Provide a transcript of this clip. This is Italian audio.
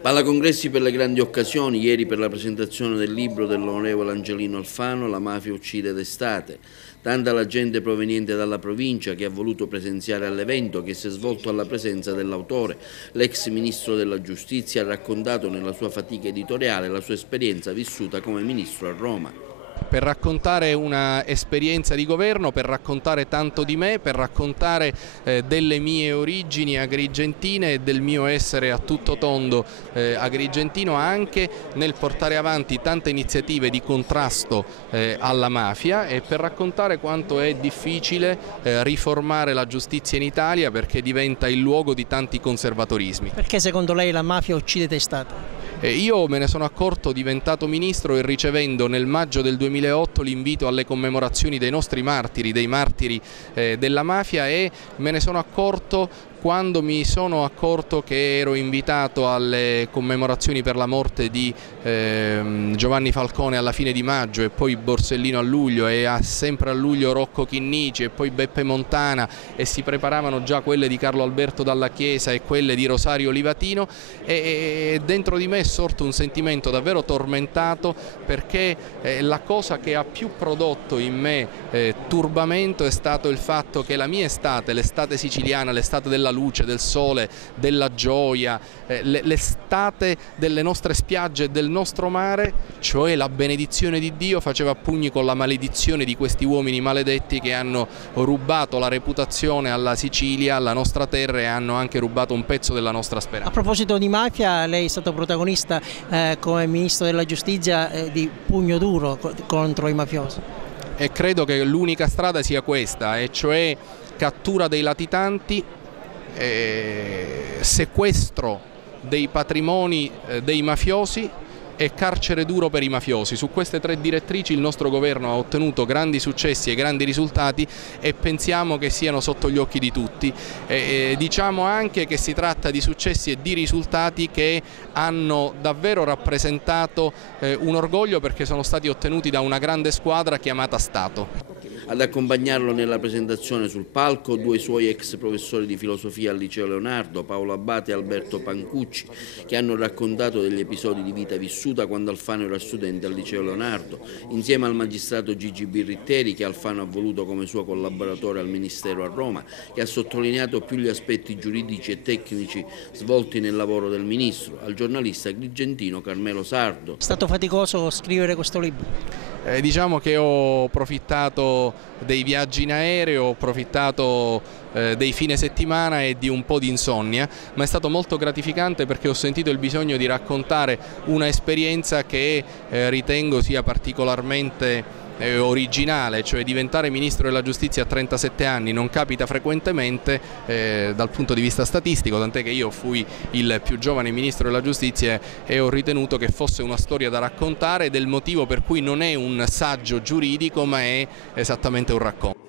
Palacongressi per le grandi occasioni, ieri per la presentazione del libro dell'onorevole Angelino Alfano, La mafia uccide d'estate. Tanta la gente proveniente dalla provincia che ha voluto presenziare all'evento che si è svolto alla presenza dell'autore. L'ex ministro della giustizia ha raccontato nella sua fatica editoriale la sua esperienza vissuta come ministro a Roma. Per raccontare una esperienza di governo, per raccontare tanto di me, per raccontare delle mie origini agrigentine e del mio essere a tutto tondo agrigentino, anche nel portare avanti tante iniziative di contrasto alla mafia e per raccontare quanto è difficile riformare la giustizia in Italia perché diventa il luogo di tanti conservatorismi. Perché secondo lei la mafia uccide testate? Io me ne sono accorto diventato ministro e ricevendo nel maggio del 2008 l'invito alle commemorazioni dei nostri martiri, dei martiri della mafia, e me ne sono accorto quando mi sono accorto che ero invitato alle commemorazioni per la morte di Giovanni Falcone alla fine di maggio e poi Borsellino a luglio e sempre a luglio Rocco Chinnici e poi Beppe Montana, e si preparavano già quelle di Carlo Alberto Dalla Chiesa e quelle di Rosario Livatino, e dentro di me è sorto un sentimento davvero tormentato perché la cosa che ha più prodotto in me turbamento è stato il fatto che la mia estate, l'estate siciliana, l'estate della luce, del sole, della gioia, l'estate delle nostre spiagge e del nostro mare, cioè la benedizione di Dio, faceva a pugni con la maledizione di questi uomini maledetti che hanno rubato la reputazione alla Sicilia, alla nostra terra, e hanno anche rubato un pezzo della nostra speranza. A proposito di mafia, lei è stato protagonista come Ministro della Giustizia di pugno duro contro i mafiosi. E credo che l'unica strada sia questa, e cioè cattura dei latitanti, sequestro dei patrimoni dei mafiosi e carcere duro per i mafiosi. Su queste tre direttrici il nostro governo ha ottenuto grandi successi e grandi risultati e pensiamo che siano sotto gli occhi di tutti. Diciamo anche che si tratta di successi e di risultati che hanno davvero rappresentato un orgoglio perché sono stati ottenuti da una grande squadra chiamata Stato. Ad accompagnarlo nella presentazione sul palco due suoi ex professori di filosofia al Liceo Leonardo, Paolo Abbate e Alberto Pancucci, che hanno raccontato degli episodi di vita vissuta quando Alfano era studente al Liceo Leonardo, insieme al magistrato Gigi Birritteri, che Alfano ha voluto come suo collaboratore al Ministero a Roma, che ha sottolineato più gli aspetti giuridici e tecnici svolti nel lavoro del Ministro, al giornalista agrigentino Carmelo Sardo. È stato faticoso scrivere questo libro? Diciamo che ho approfittato dei viaggi in aereo, ho approfittato dei fine settimana e di un po' di insonnia, ma è stato molto gratificante perché ho sentito il bisogno di raccontare una esperienza che ritengo sia particolarmente originale, cioè diventare ministro della giustizia a 37 anni non capita frequentemente dal punto di vista statistico, tant'è che io fui il più giovane ministro della giustizia e ho ritenuto che fosse una storia da raccontare, del motivo per cui non è un saggio giuridico ma è esattamente un racconto.